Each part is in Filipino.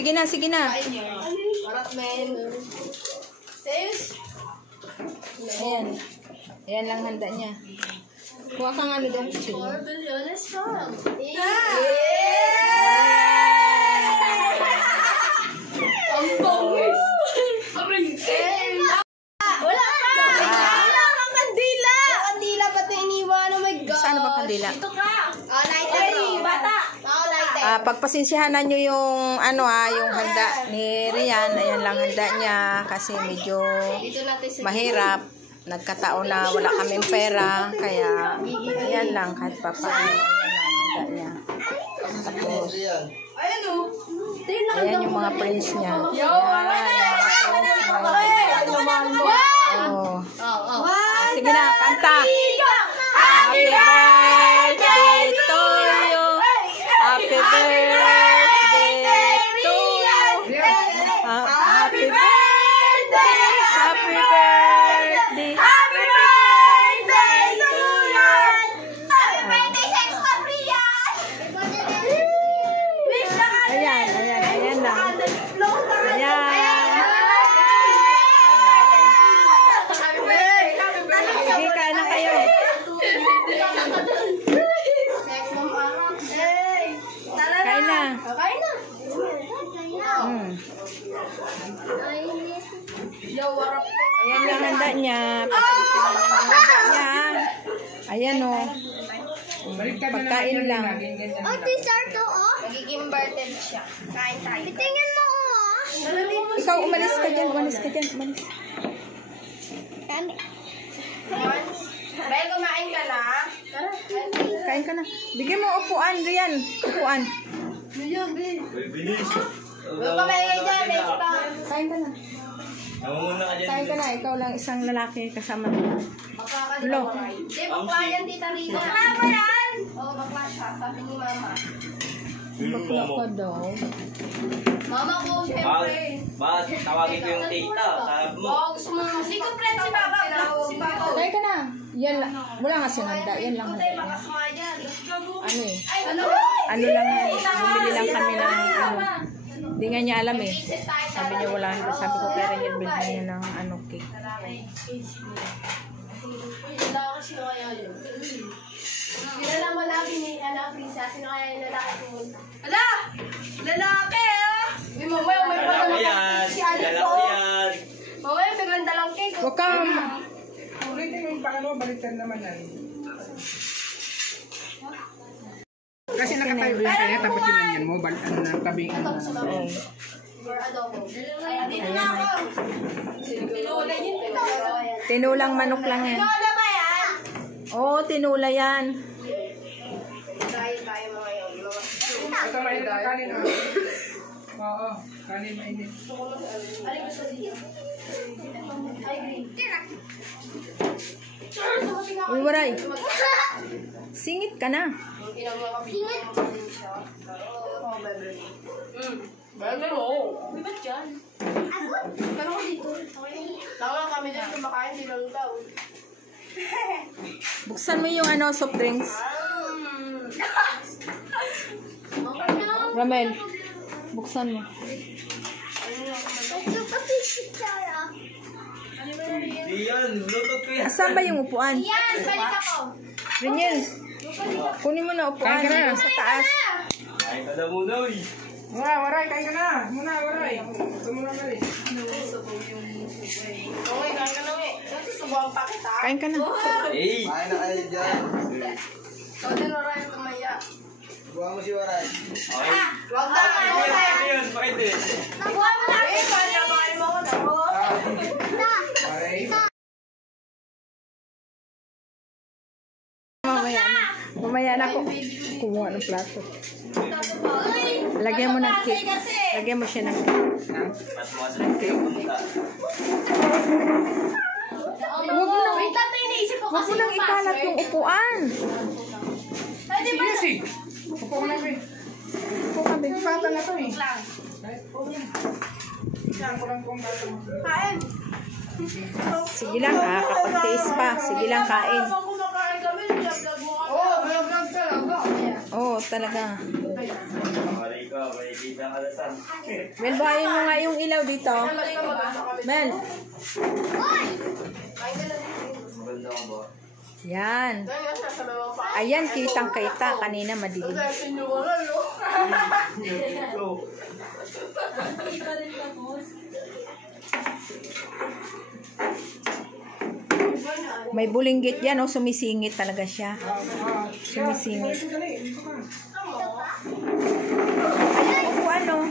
sige na, sige na. Ayan. Ayan lang handa niya. Kuha kang ano doon. Ang bawis! Wala pa! Wala kang kandila! Kandila ba ito iniwan? Oh my God! Saan ba kandila? Ito ka! Oh, lighter to. Bata! Oh, lighter. Pagpasensyahanan nyo yung ano yung handa ni Rian. Ayan lang handa niya kasi medyo mahirap. Nagkataon na wala kaming pera. Kaya ayan lang kahit pa paano. Ayan lang handa niya. Tapos ayan yung mga friends niya. Sige na, kanta. Happy birthday to you. Happy birthday to you. Happy birthday. Happy birthday. Happy birthday to you! Happy birthday sa Escobrian! Ayan, ayan, ayan lang. Ayan. Sige, kain na kayo. Kain na. Kain na. Ayan lang handa niya. Ayan o. Pagkain lang. Oh, dessert to, oh. Magiging birthday siya. Kain tayo. Bitingin mo, oh. Ikaw, umalis ka dyan. Umalis ka dyan. Umalis. Bel, kumain ka na. Kain ka na. Bigyan mo upuan, Rian. Upuan. Huwag pa may dyan, may pa. Kain ka na. Kain ka na. Ikaw lang isang lalaki kasama mo. Hello. Hindi, bakla yan, Tita Rina. Bakla ba yan? Oo, bakla siya. Sabi ni Mama. Bakla ka daw. Mama ko, syempre. Bakit? Tawagin ko yung tita. Sabi mo. Oo, gusto mo. Hindi ko friend si Baba. Si Baba. Kain ka na. Yan lang. Wala nga sinanda. Yan lang handa. Ano eh. Ano lang. Bumili lang kami ng ano. Hindi nga niya alam eh. Sabi niya wala. Sabi ko kaya rin bilhin niya ng ano cake. Wala ko sino kaya yun. Kilala mo namin ni Prisa. Sino kaya yung lalaki pumunta? Ala! Lalaki ah! Uy, mamaya may Lalaki yan. si Alex Lalaki ko. yan. Mamaya biglang dalang cake. Huwag kang... Ulitin yung paano, baliktad naman na. Kasi nakatayo lang kaya tapos yun lang yan mo, ano na, tabing ano na. Or adobo. Dito na ako. Tinula yun. Tinulang manok lang yan. Tinula ba yan? Oo, tinula yan. Kain tayo mga yun. Ito mainit ang kanin ha. Oo, kanin mainit. Ano gusto niyo? Ay, green. Uy, waray. Singit ka na. Singit? Bebe mo. Ba't dyan? Pero ko dito. Tama kami dyan kumakain, di lang daw. Buksan mo yung ano, soft drinks. Ramel, buksan mo. Di yan. Bluetooth ko yan. Asan ba yung upuan? Yan, balik ako. Rinyel, kunin mo na upuan Kain ka na. sa taas. Kain ka na muna eh. Waray, kain ka na. Muna, waray. Ito muna na rin. Okay, kain ka na eh. Susubuhan pa kita. Kain ka na. Eh. Kain na kayo dyan. O, din oray kumaya. Buha mo si Waray. Okay. Wag na, Ano yan? Ano yan? Bakit eh? Nabuhan mo na. Eh, paano nabahin mo ako na? Waray. Mamaya na. Mamaya na ako. Kumuha ng plato. Lagyan mo ng cake. Lagyan mo siya ng cake. Mas mawasan yung punta. Huwag mo nang, Wait, tatay, naisip ko huwag kasi mo nang yung ikalat password. yung upuan. Pwede ba? Sige, sige. Upo ka na rin. Upo ka, babe. Bata na to eh. Lang. Yan, kurang kong bata mo. Kain. Sige lang ha, kapag taste pa. Sige lang, kain. Habang kumakain kami, vlog mo kami. Oo, vlog talaga. Oo, out talaga. Maray ka, may kita ka na saan. Mel, bahayin mo nga yung ilaw dito. Mel. Maganda ka ba? Yan. Ayan, kitang-kita. Kanina madilim. May bulinggit yan, oh. Sumisingit talaga siya. Sumisingit. Ayan, upuan, oh.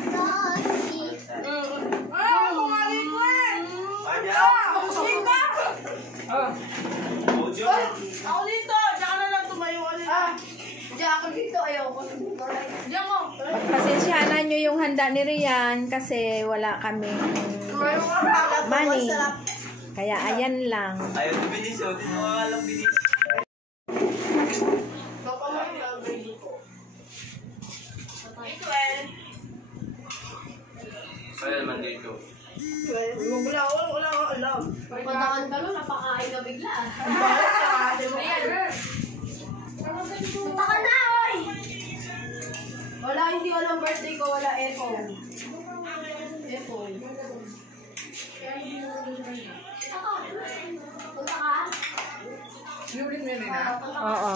Ako dito! Diyan ka na lang tumayo ulit. Diyan ako dito. Ayoko. Diyan mo. Pasensyahan nyo yung handa ni Rian kasi wala kaming money. Kaya ayan lang. Ayaw na binis, oh. Di mo kakalang binis. Kaya naman dito. Wala ko alam. Pagpatakan ka nun, napakain ka bigla. Punta ka na, oy! Wala, hindi walang birthday ko, wala iPhone. iPhone. Punta ka? Ulit mo yun na. Oo.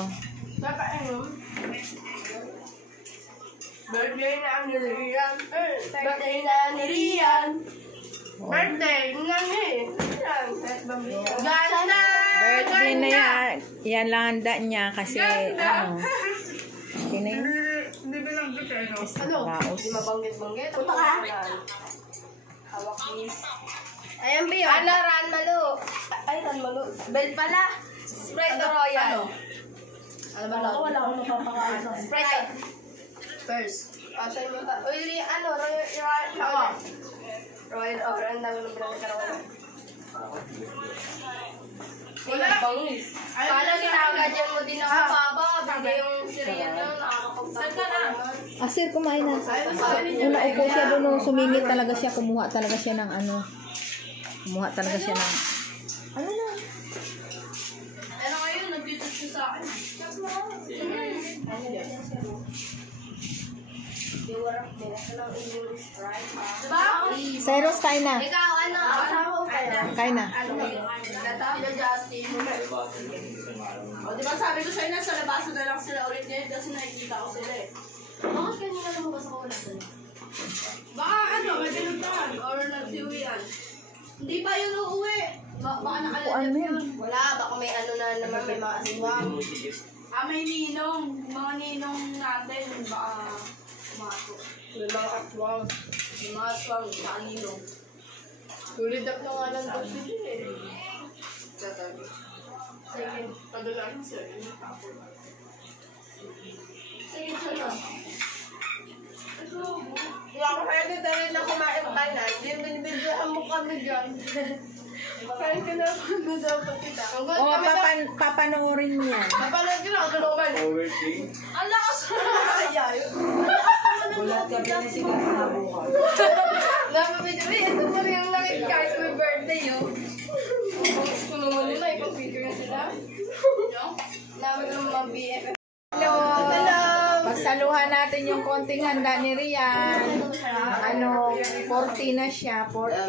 Napainom. Birthday na ni Rian. Birthday na ni Rian. Birthday na ni Rian. Ganda! Birthday na yan. Yan lang handa niya kasi ano. Sino yun? Hindi ba lang kita, no? Ano? Raos. Di mabanggit-banggit. Punta ka? Hawak please. Ayan ba yun? Ano, Ran Malo? Ay, Ran Malo. Bell pala. Sprite o Royal? Ano ba lang? Wala akong napapakain. Sprite. First. Sa'yo mo ta. Uy, ano? Royal. Royal or ang dami ng brand ka Royal. Wala. Bangis. Paano ginagajan mo din ako, Papa? Bigay yung siriyan yun. Saan ka na? Sir, kumain na. Una upo siya doon, oh. Sumingit talaga siya. Kumuha talaga siya ng ano. Kumuha talaga siya ng... Ano na? Ano ngayon? Nag-tweet siya sa akin. Diba? Cyrus, kain na. Ikaw, ano? Kasama ko kayo. Kain na. Ano yun? Sila Justin. O, diba sabi ko sa'yo na sa labasan na lang sila ulit ngayon kasi nakikita ko sila eh. Bakit kanina lumabas ako ulit sila? Baka ano, may pinuntahan or nagsiuwian. Hindi pa yun uuwi. Baka nakalalap yun. Wala, baka may ano na naman, may mga aswang. May ninong. Mga ninong natin, baka kumato. May mga aswang. May mga aswang, baka ninong. Tulid up na nga lang daw sila eh. Sige, padalaan mo sila. Sige, sila. Wala ko pwede dahil na kumain ka na. Hindi binibidyoan mo kami dyan. Kain ka na kung dapat kita. Oo, papanoorin mo yan. Napanood ko na ako naman. Overthink. Ang lakas ko na kaya yun. Gulat ka na sigat na bukas. Napamidyo, ito mo rin yung nakit kahit may birthday yun. Pagkas ko naman nila, ipag-figure na sila. Namin ng mga BFF. Hello! Pagsaluhan natin yung konting handa ni Rian. Ano, 40 na siya, 40.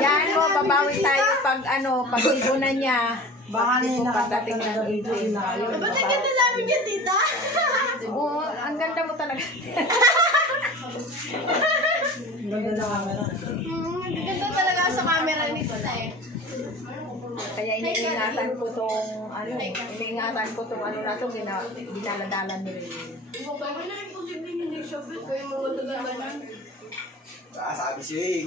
Yan mo, babawi tayo pag ano, pag libunan niya. Baka na nakadating na libunan na kayo. Ba't ang ganda namin yan, tita? Oo, ang ganda mo talaga. Ganda na camera. Ganda talaga sa camera ni tita eh. Kaya iniingatan ko tong ano, iniingatan ko tong ano na to, ginaladalan ni Rian. Kaya mo na imposible hindi siya fit. Kaya mo matagalan. Sabi siya eh.